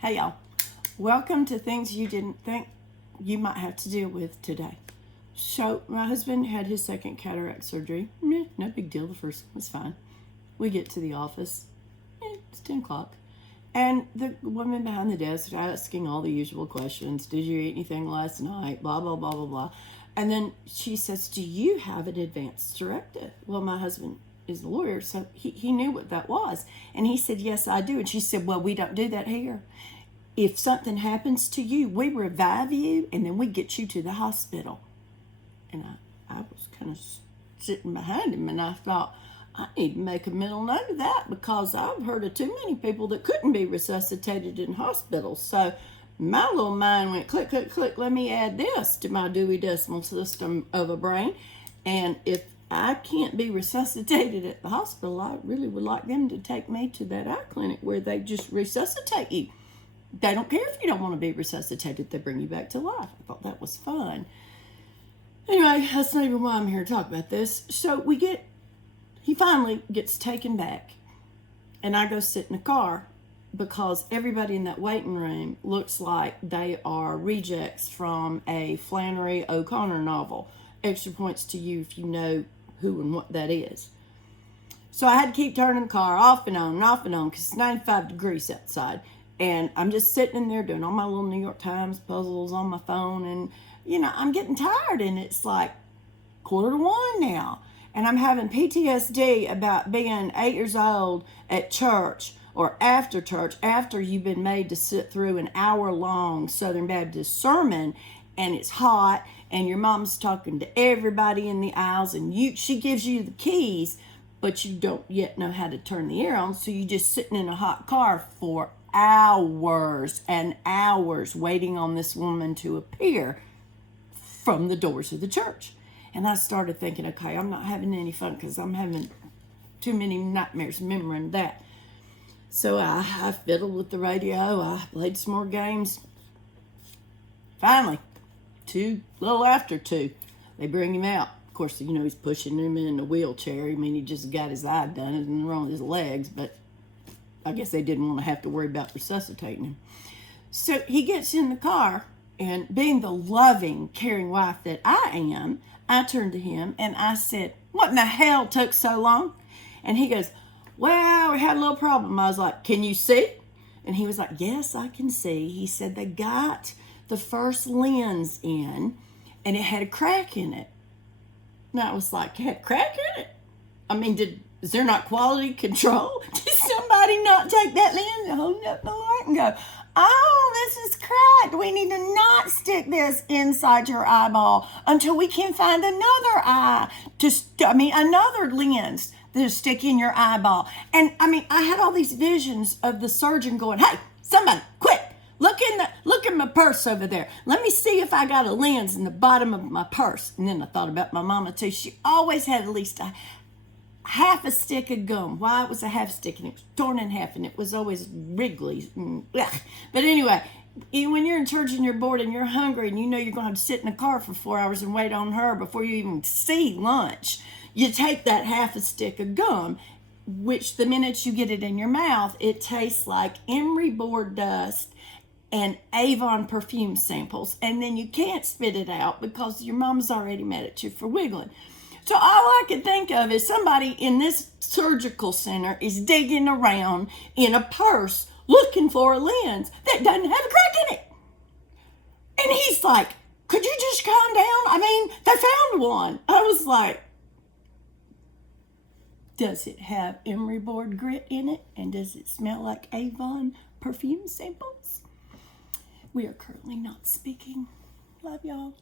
Hey y'all, welcome to things you didn't think you might have to deal with today. So my husband had his second cataract surgery. No big deal, the first one was fine. We get to the office, it's 10 o'clock. And the woman behind the desk asking all the usual questions. Did you eat anything last night? Blah, blah, blah, blah, blah. And then she says, do you have an advanced directive? Well, my husband is a lawyer, so he knew what that was. And he said, yes, I do. And she said, well, we don't do that here. If something happens to you, we revive you, and then we get you to the hospital. And I was kind of sitting behind him, and I thought, I need to make a mental note of that, because I've heard of too many people that couldn't be resuscitated in hospitals. So my little mind went click, click, click. Let me add this to my Dewey Decimal System of a brain. And if I can't be resuscitated at the hospital, I really would like them to take me to that eye clinic where they just resuscitate you. They don't care if you don't want to be resuscitated. They bring you back to life. I thought that was fun. Anyway, that's not even why I'm here to talk about this. So he finally gets taken back, and I go sit in the car because everybody in that waiting room looks like they are rejects from a Flannery O'Connor novel. Extra points to you if you know who and what that is. So I had to keep turning the car off and on because it's 95 degrees outside. And I'm just sitting in there doing all my little New York Times puzzles on my phone. And, I'm getting tired, and it's like 1:45 now. And I'm having PTSD about being 8 years old at church or after church, after you've been made to sit through an hour-long Southern Baptist sermon, and it's hot, and your mom's talking to everybody in the aisles, and she gives you the keys, but you don't yet know how to turn the air on, so you're just sitting in a hot car for hours and hours waiting on this woman to appear from the doors of the church. And I started thinking, okay, I'm not having any fun because I'm having too many nightmares remembering that. So I fiddled with the radio. I played some more games. Finally, little after 2, they bring him out. Of course, he's pushing him in a wheelchair. I mean, he just got his eye done. There's nothing wrong with his legs, but I guess they didn't want to have to worry about resuscitating him. So he gets in the car, and being the loving, caring wife that I am, I turned to him and I said, what in the hell took so long? And he goes, well, we had a little problem. I was like, can you see? And he was like, yes, I can see. He said they got the first lens in, and it had a crack in it. And I was like, it had a crack in it? I mean, is there not quality control? Did somebody not take that lens and hold up the light and go, oh, this is cracked. We need to not stick this inside your eyeball until we can find another another lens to stick in your eyeball. And I had all these visions of the surgeon going, hey, somebody, quick, look in my purse over there. Let me see if I got a lens in the bottom of my purse. And then I thought about my mama too. She always had at least half a stick of gum. Why it was a half stick, and it was torn in half, and it was always wriggly. But anyway, when you're in church and you're bored and you're hungry and you're going to have to sit in the car for 4 hours and wait on her before you even see lunch, you take that half a stick of gum, which the minute you get it in your mouth, it tastes like Emery board dust and Avon perfume samples, and then you can't spit it out because your mom's already mad at you for wiggling. So all I could think of is somebody in this surgical center is digging around in a purse looking for a lens that doesn't have a crack in it. And he's like, could you just calm down? They found one. I was like, does it have Emery board grit in it? And does it smell like Avon perfume samples? We are currently not speaking. Love y'all.